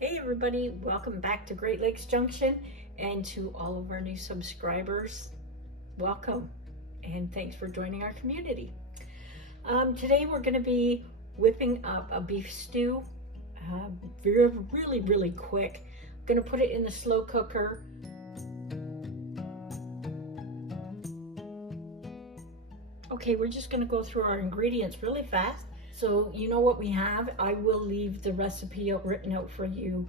Hey everybody, welcome back to Great Lakes Junction, and to all of our new subscribers, welcome and thanks for joining our community. Today we're going to be whipping up a beef stew, really quick. I'm going to put it in the slow cooker. Okay, we're just going to go through our ingredients really fast. So you know what we have. I will leave the recipe written out for you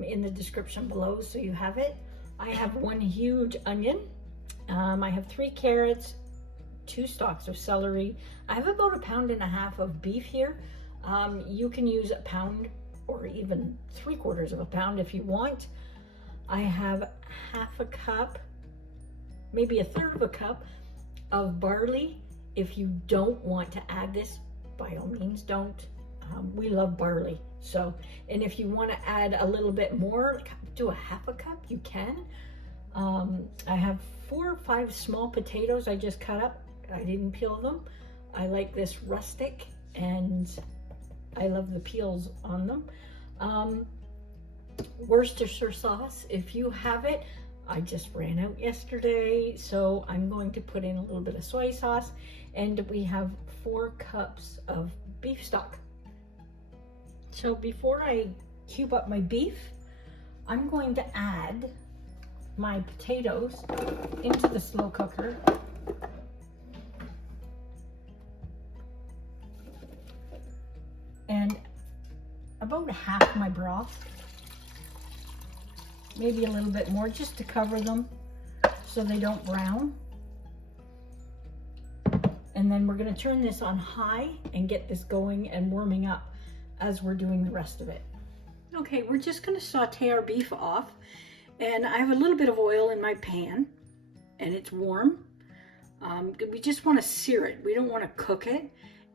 in the description below, so you have it. I have one huge onion. I have 3 carrots, 2 stalks of celery. I have about 1.5 pounds of beef here. You can use 1 pound or even 3/4 pound if you want. I have 1/2 cup, maybe 1/3 cup of barley. If you don't want to add this, by all means don't. We love barley. So, and if you want to add a little bit more, do 1/2 cup, you can. I have 4 or 5 small potatoes I just cut up. I didn't peel them. I like this rustic, and I love the peels on them. Worcestershire sauce, if you have it. I just ran out yesterday, so I'm going to put in a little bit of soy sauce, and we have 4 cups of beef stock. So before I cube up my beef, I'm going to add my potatoes into the slow cooker. And about half my broth, maybe a little bit more, just to cover them so they don't brown. And then we're going to turn this on high and get this going and warming up as we're doing the rest of it. Okay, we're just going to saute our beef off, and I have a little bit of oil in my pan and it's warm. We just want to sear it. We don't want to cook it,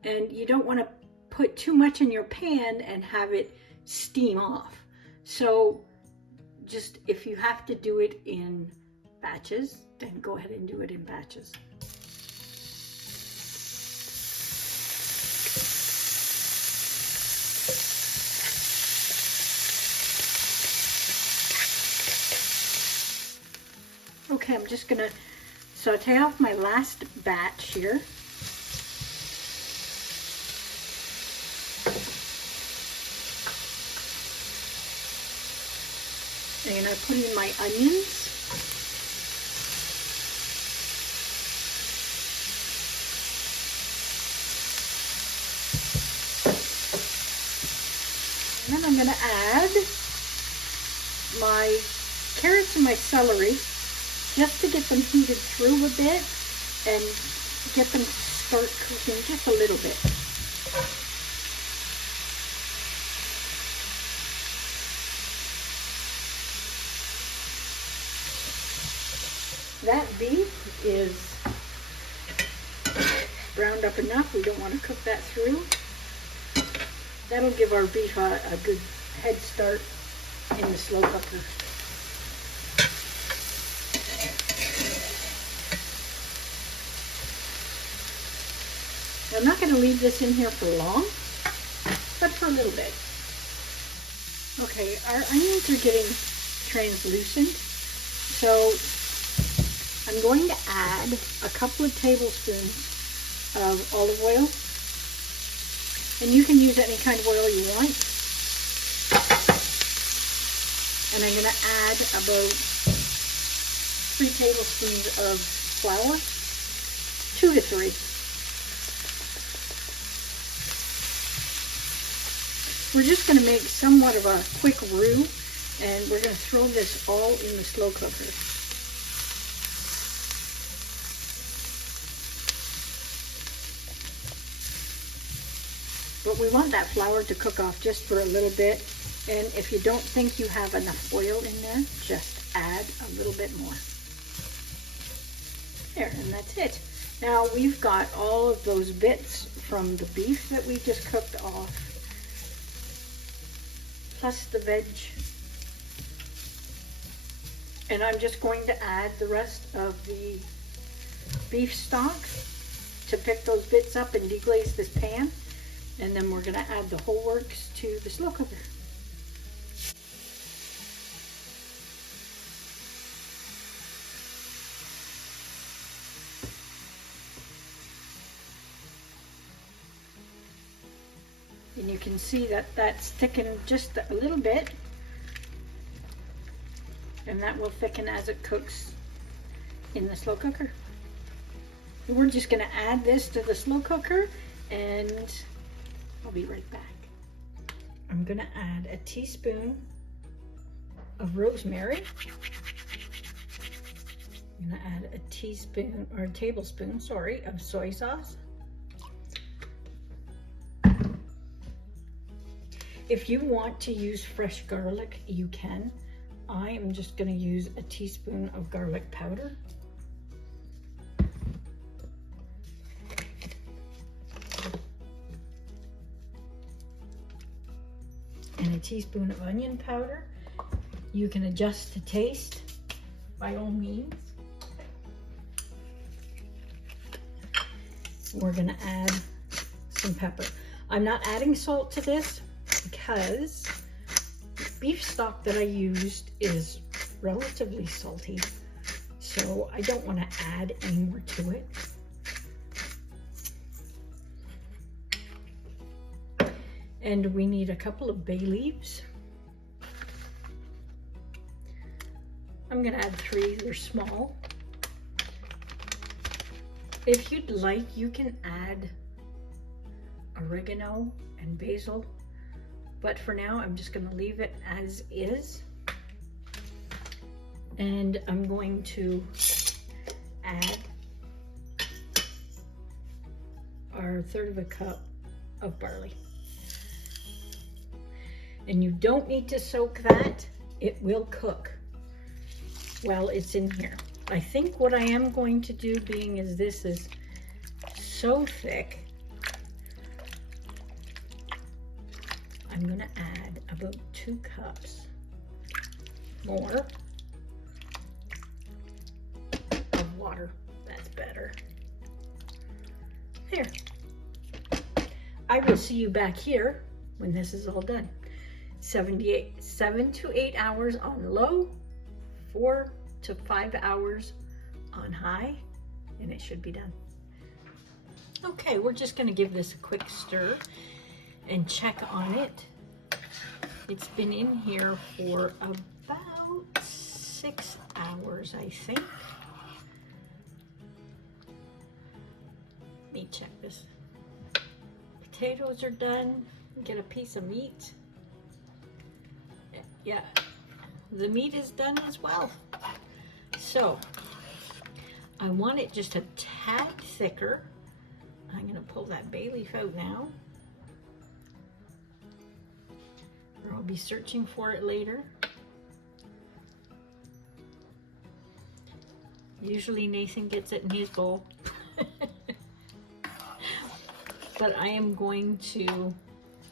and you don't want to put too much in your pan and have it steam off. So just, if you have to do it in batches, then go ahead and do it in batches. Okay, I'm just gonna saute off my last batch here. And I put in my onions. And then I'm going to add my carrots and my celery, just to get them heated through a bit and get them to start cooking just a little bit. That beef is browned up enough. We don't want to cook that through. That'll give our beef a good head start in the slow cooker. I'm not going to leave this in here for long, but for a little bit. Okay, our onions are getting translucent, so I'm going to add a couple of tablespoons of olive oil, and you can use any kind of oil you want. And I'm going to add about 3 tablespoons of flour, 2 to 3. We're just going to make somewhat of a quick roux, and we're going to throw this all in the slow cooker. But we want that flour to cook off just for a little bit, and if you don't think you have enough oil in there, just add a little bit more. There, and that's it. Now we've got all of those bits from the beef that we just cooked off, plus the veg, and I'm just going to add the rest of the beef stock to pick those bits up and deglaze this pan, and then we're going to add the whole works to the slow cooker. And you can see that that's thickened just a little bit. And that will thicken as it cooks in the slow cooker. We're just gonna add this to the slow cooker and I'll be right back. I'm gonna add a teaspoon of rosemary. I'm gonna add a teaspoon or a tablespoon, sorry, of soy sauce. If you want to use fresh garlic, you can. I am just gonna use a teaspoon of garlic powder. And a teaspoon of onion powder. You can adjust to taste by all means. We're gonna add some pepper. I'm not adding salt to this because the beef stock that I used is relatively salty, so I don't want to add any more to it. And we need a couple of bay leaves. I'm gonna add 3, they're small. If you'd like, you can add oregano and basil, but for now I'm just gonna leave it as is. And I'm going to add our 1/3 of a cup of barley. And you don't need to soak that, it will cook while it's in here. I think what I am going to do, being as this is so thick, I'm gonna add about 2 cups more of water. That's better. Here. I will see you back here when this is all done. 7 to 8 hours on low, 4 to 5 hours on high, and it should be done. Okay, we're just gonna give this a quick stir and check on it. It's been in here for about 6 hours, I think. Let me check this. Potatoes are done. Get a piece of meat. Yeah, the meat is done as well. So, I want it just a tad thicker. I'm gonna pull that bay leaf out now, or I'll be searching for it later. Usually Nathan gets it in his bowl. But I am going to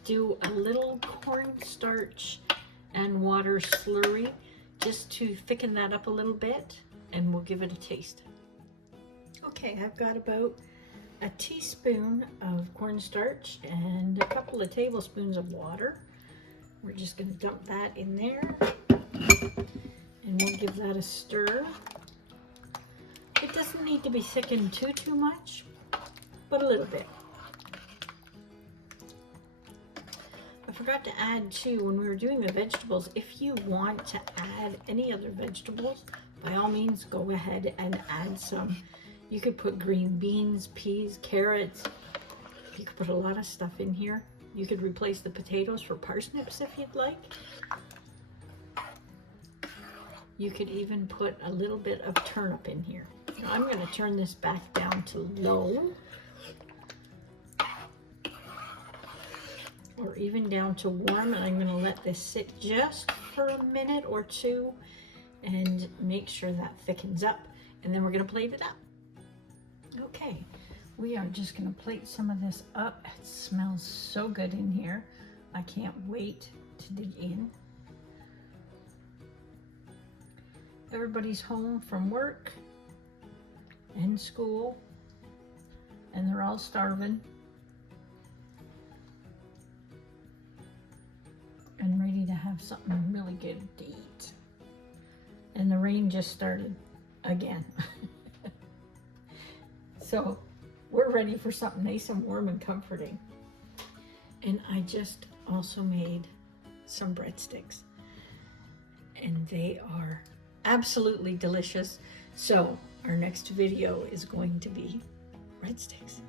do a little cornstarch and water slurry just to thicken that up a little bit, and we'll give it a taste. Okay, I've got about a teaspoon of cornstarch and a couple of tablespoons of water. We're just going to dump that in there, and we'll give that a stir. It doesn't need to be thickened too much, but a little bit. I forgot to add too, when we were doing the vegetables, if you want to add any other vegetables, by all means go ahead and add some. You could put green beans, peas, carrots. You could put a lot of stuff in here. You could replace the potatoes for parsnips if you'd like. You could even put a little bit of turnip in here. Now I'm going to turn this back down to low, or even down to warm, and I'm going to let this sit just for a minute or two and make sure that thickens up, and then we're going to plate it up. Okay, we are just going to plate some of this up. It smells so good in here. I can't wait to dig in. Everybody's home from work and school, and they're all starving and ready to have something really good to eat. And the rain just started again. So we're ready for something nice and warm and comforting. And I just also made some breadsticks, and they are absolutely delicious. So our next video is going to be breadsticks.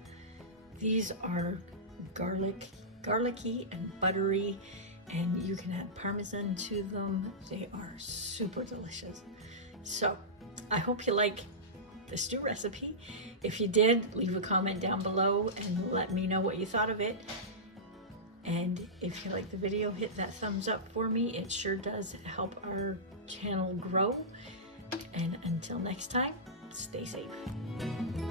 These are garlicky and buttery, and you can add Parmesan to them. They are super delicious. So I hope you like the stew recipe. If you did, leave a comment down below and let me know what you thought of it. And if you like the video, hit that thumbs up for me. It sure does help our channel grow. And until next time, stay safe.